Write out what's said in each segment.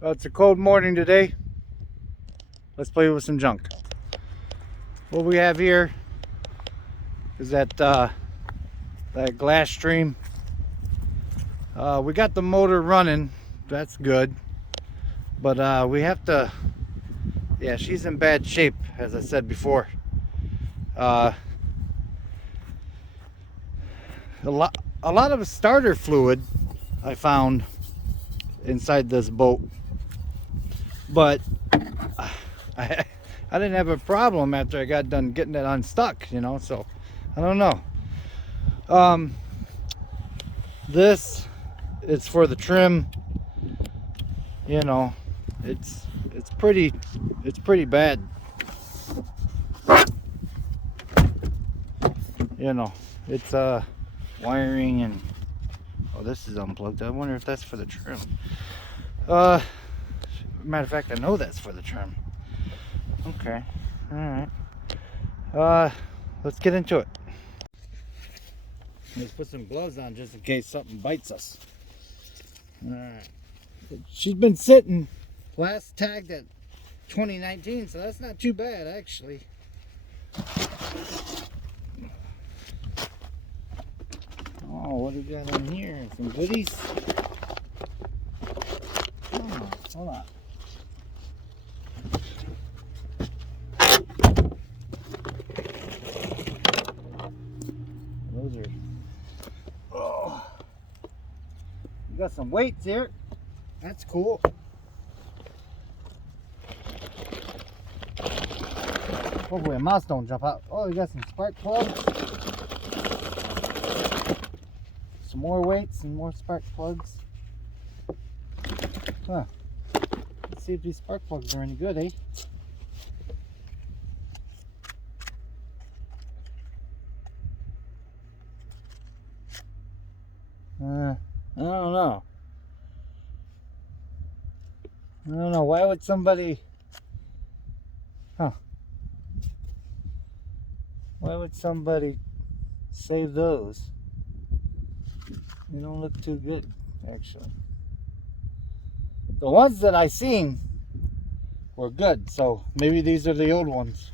Well, it's a cold morning today. Let's play with some junk. What we have here is that glass stream. We got the motor running. That's good. But we have to. Yeah, she's in bad shape, as I said before. Uh, a lot of starter fluid I found inside this boat, but I didn't have a problem after I got done getting it unstuck, so I don't know. um this it's for the trim. you know it's pretty bad. you know it's wiring, and oh, this is unplugged. I wonder if that's for the trim. uh Matter of fact, I know that's for the trim. Okay, all right. Let's get into it. Let's put some gloves on just in case something bites us. All right. She's been sitting. Last tagged at 2019, so that's not too bad actually. Oh, what do we got in here? Some goodies. Oh, hold on. Those are. Oh, we got some weights here. That's cool. Hopefully a mouse don't jump out. Oh, we got some spark plugs. Some more weights and more spark plugs. Huh. Let's see if these spark plugs are any good, eh? I don't know. I don't know. Why would somebody... Huh. Why would somebody save those? They don't look too good, actually. The ones that I seen were good, so maybe these are the old ones.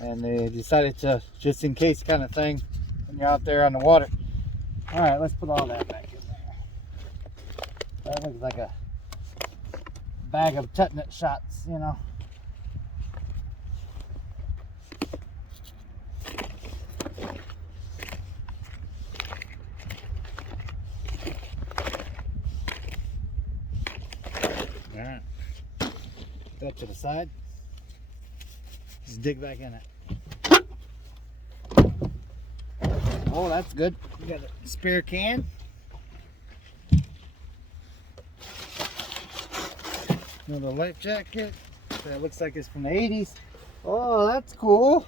And they decided to, just in case kind of thing, when you're out there on the water. Alright, let's put all that back in there. That looks like a bag of tetanus shots, Alright. Put that to the side. Just dig back in it. Oh, that's good. We got a spare can. Another life jacket. That looks like it's from the 80s. Oh, that's cool.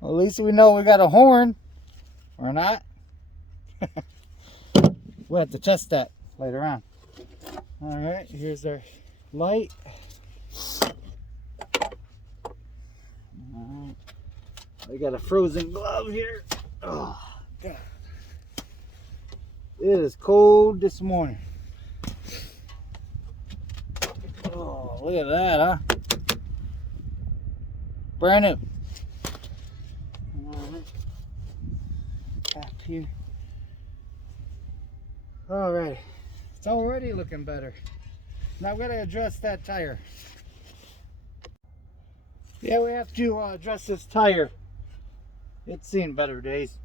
Well, at least we know we got a horn. Or not. We'll have to test that later on. Alright, here's our light. We got a frozen glove here. Oh, God. It is cold this morning. Oh, look at that, huh? Brand new. Back here. Alright. It's already looking better. Now I've got to address that tire. Yeah, we have to address this tire. It's seen better days.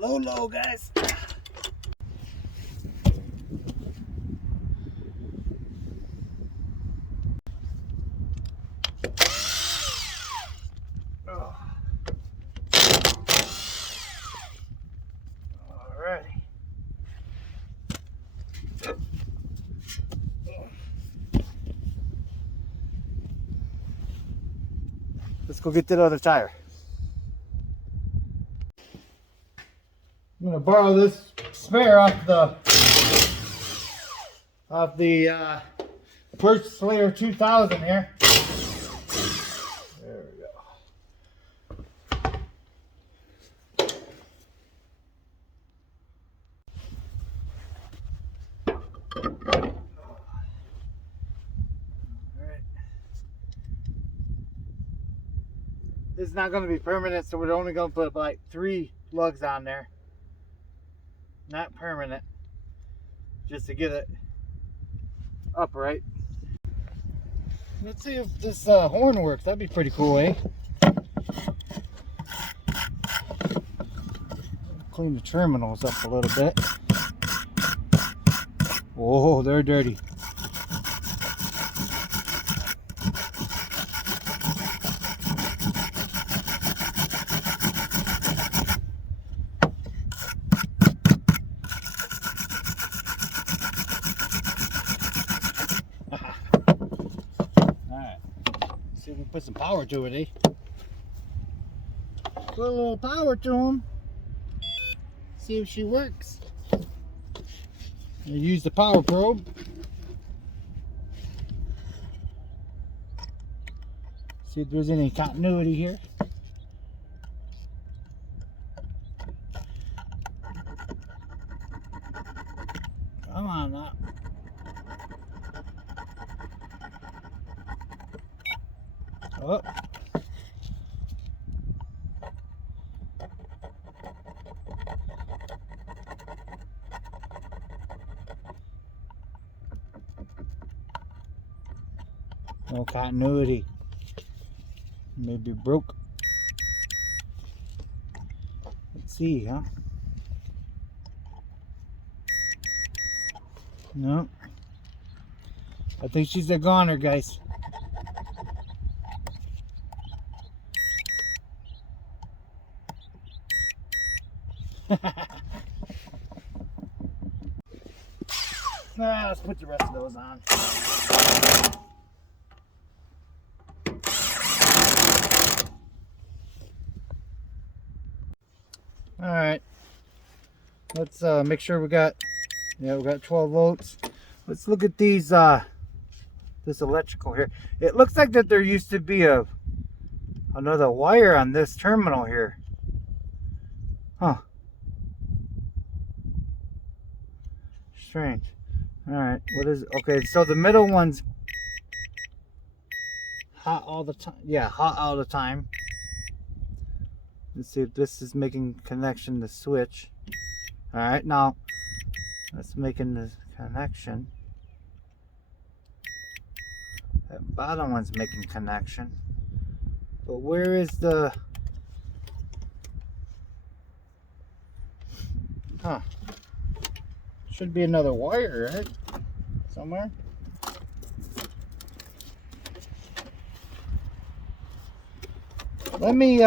Low, guys. Alrighty. Let's go get that other tire. I'm gonna borrow this spare off the Perch Slayer 2000 here. There we go. Alright. This is not going to be permanent, so we're only going to put like 3 lugs on there. Not permanent. Just to get it upright. Let's see if this horn works. That'd be pretty cool, eh? Clean the terminals up a little bit. Oh, they're dirty. Alright. See if we put some power to it, eh? Put a little power to them. See if she works. Use the power probe. See if there's any continuity here. Come on now. Oh. No continuity. Maybe broke. Let's see, huh? No. I think she's a goner, guys. Let's put the rest of those on. All right, let's make sure we got 12 volts. Let's look at these this electrical here. It looks like that there used to be another wire on this terminal here. Huh. Strange. All right, what is it? Okay, so the middle one's hot all the time. Yeah, hot all the time. Let's see if this is making connection to switch. All right, now that's making the connection. That bottom one's making connection. But where is the... Huh. Should be another wire, right? Somewhere. Let me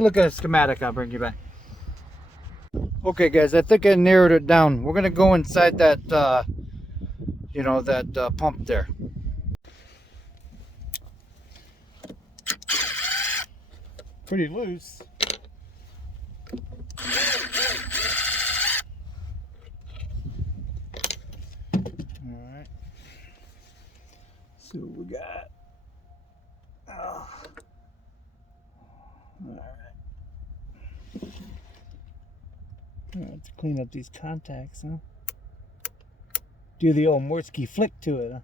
look at a schematic. I'll bring you back. Okay, guys, I think I narrowed it down. We're gonna go inside that, that pump there. Pretty loose. All right. See what we got. Oh. All right. I have to clean up these contacts, huh? Do the old Morsky flick to it, huh?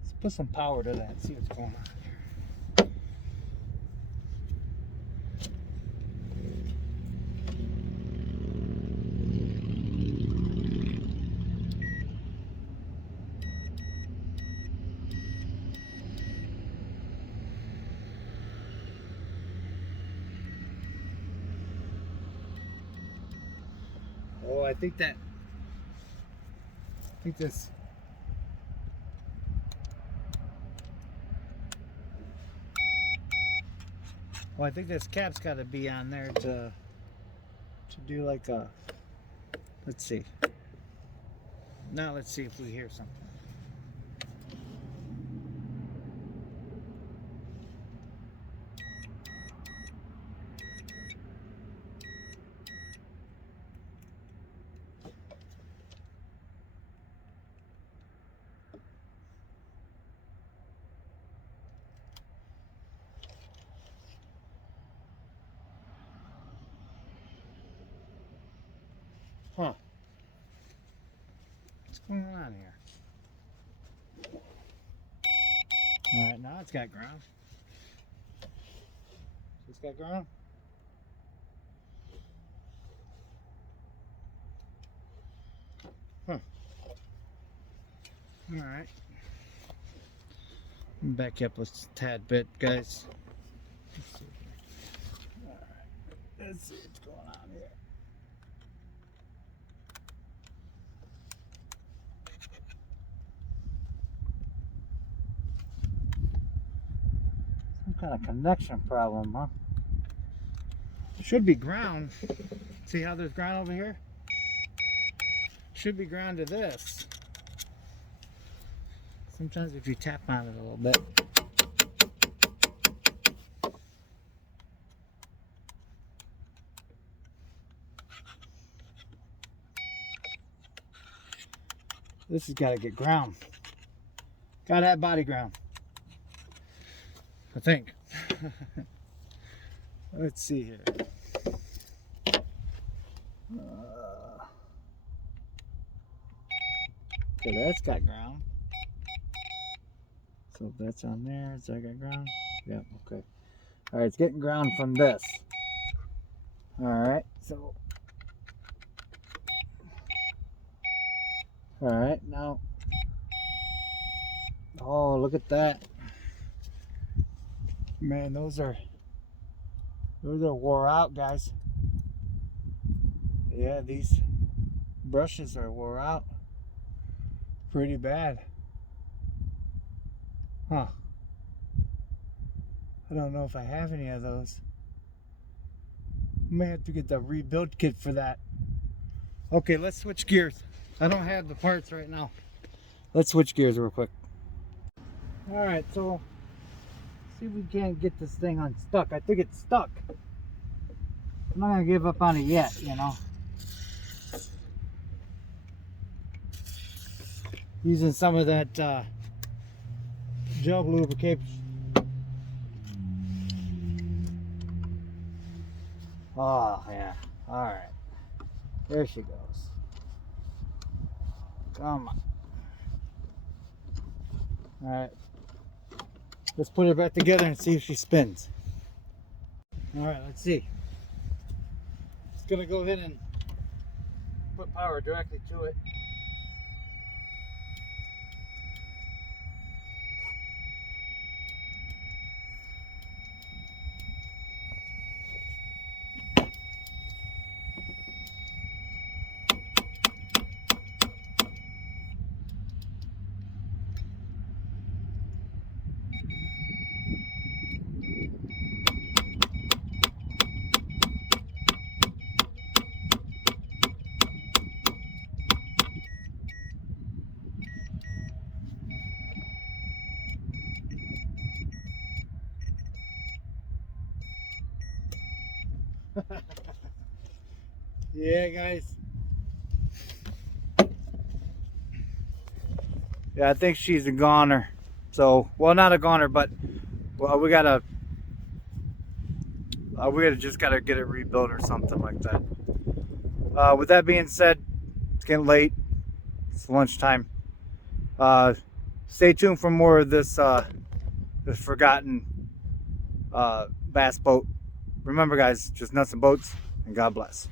Let's put some power to that, see what's going on here. I think this. Well, I think this cap's got to be on there to do like a. Let's see. Now let's see if we hear something. Huh. What's going on here? Alright, now it's got ground. It's got ground. Huh. Alright. Back up a tad bit, guys. Let's see here. Alright. Let's see what's going on here. Some kind of connection problem, huh? Should be ground. See how there's ground over here? Should be ground to this. Sometimes if you tap on it a little bit. This has got to get ground. Got to have body ground. I think. Let's see here. Okay, that's got ground. So that's on there. Is that got ground? Yeah, okay. Alright, it's getting ground from this. Alright, so. Alright, now. Oh, look at that. Man, those are wore out, guys. Yeah, these brushes are wore out pretty bad. Huh. I don't know if I have any of those. I may have to get the rebuild kit for that. Okay, let's switch gears. I don't have the parts right now. Let's switch gears real quick. Alright, so see if we can't get this thing unstuck. I think it's stuck. I'm not gonna give up on it yet, you know. Using some of that gel lubrication. Oh yeah. Alright. There she goes. Come on. Alright. Let's put her back together and see if she spins. Alright, let's see. Just gonna go ahead and put power directly to it. Yeah, guys. Yeah, I think she's a goner. So, well, not a goner, but well, we gotta just gotta get it rebuilt or something like that. With that being said, it's getting late. It's lunchtime. Stay tuned for more of this this forgotten bass boat. Remember, guys, just nuts and bolts, and God bless.